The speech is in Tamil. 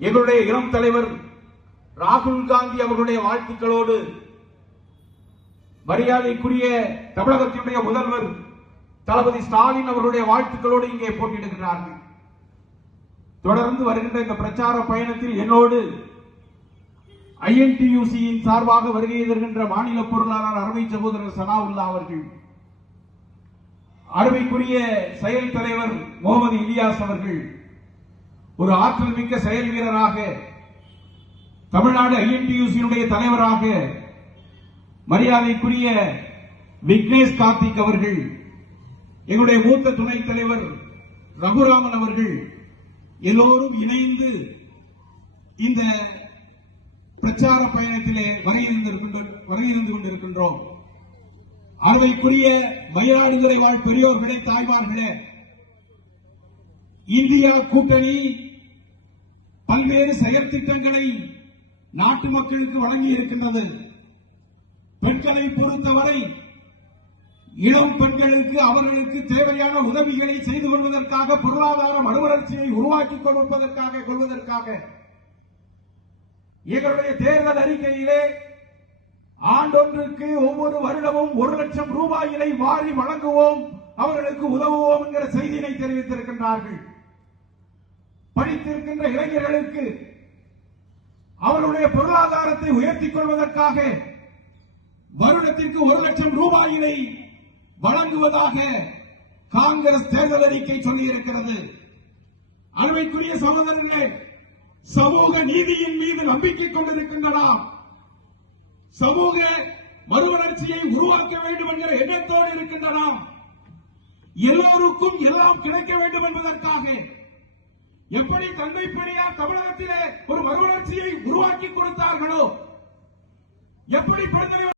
எங்களுடைய இளம் தலைவர் ராகுல் காந்தி அவர்களுடைய வாழ்த்துக்களோடு மரியாதைக்குரிய தமிழகத்தினுடைய முதல்வர் தளபதி ஸ்டாலின் அவர்களுடைய வாழ்த்துக்களோடு இங்கே போட்டியிடுகிறார்கள். தொடர்ந்து வருகின்ற இந்த பிரச்சார பயணத்தில் என்னோடு INTUC சார்பாக வருகை தருகின்ற மாநில பொருளாளர் அருமை சகோதரர் சனாவுல்லா அவர்கள், அருமைக்குரிய செயல் தலைவர் முகமது இலியாஸ் அவர்கள், ஒரு ஆற்றல் மிக்க செயல் வீரராக தமிழ்நாடு INTUC தலைவராக மரியாதைக்குரிய விக்னேஷ் கார்த்திக் அவர்கள், எங்களுடைய மூத்த துணைத் தலைவர் ரகுராமன் அவர்கள் எல்லோரும் இணைந்து இந்த பிரச்சார பயணத்திலே வருகையிருந்து கொண்டிருக்கின்றோம். அருமைக்குரிய மயிலாடுதுறை வாழ் பெரியோர்களே, தாய்மார்களே, இந்தியா கூட்டணி பல்வேறு செயற்திட்டங்களை நாட்டு மக்களுக்கு வழங்கி இருக்கின்றது. பெண்களை பொறுத்தவரை இளம் பெண்களுக்கு அவர்களுக்கு தேவையான உதவிகளை செய்து கொள்வதற்காக, பொருளாதார மறுமலர்ச்சியை உருவாக்கிக் கொள்வதற்காக எங்களுடைய தேர்தல் அறிக்கையிலே ஆண்டொன்றுக்கு ஒவ்வொரு வருடமும் 1 லட்சம் ரூபாயினை வாரி வழங்குவோம், அவர்களுக்கு உதவுவோம் என்கிற செய்தியை தெரிவித்திருக்கின்றார்கள். படித்திருக்கின்ற இளைஞர்களுக்கு அவர்களுடைய பொருளாதாரத்தை உயர்த்திக் கொள்வதற்காக வருடத்திற்கு 1 லட்சம் ரூபாயினை வழங்குவதாக காங்கிரஸ் தேர்தல் அறிக்கை சொல்லியிருக்கிறது. அருமைக்குரிய சகோதரர்களே, சமூக நீதியின் மீது நம்பிக்கை கொண்டிருக்கின்றன, சமூக மறுமலர்ச்சியை உருவாக்க வேண்டும் என்கிற எண்ணத்தோடு இருக்கின்றன, எல்லோருக்கும் எல்லாம் கிடைக்க வேண்டும் என்பதற்காக எப்படி தந்தை பெரியார் தமிழகத்திலே ஒரு மறுமலர்ச்சியை உருவாக்கி கொடுத்தார்களோ, எப்படி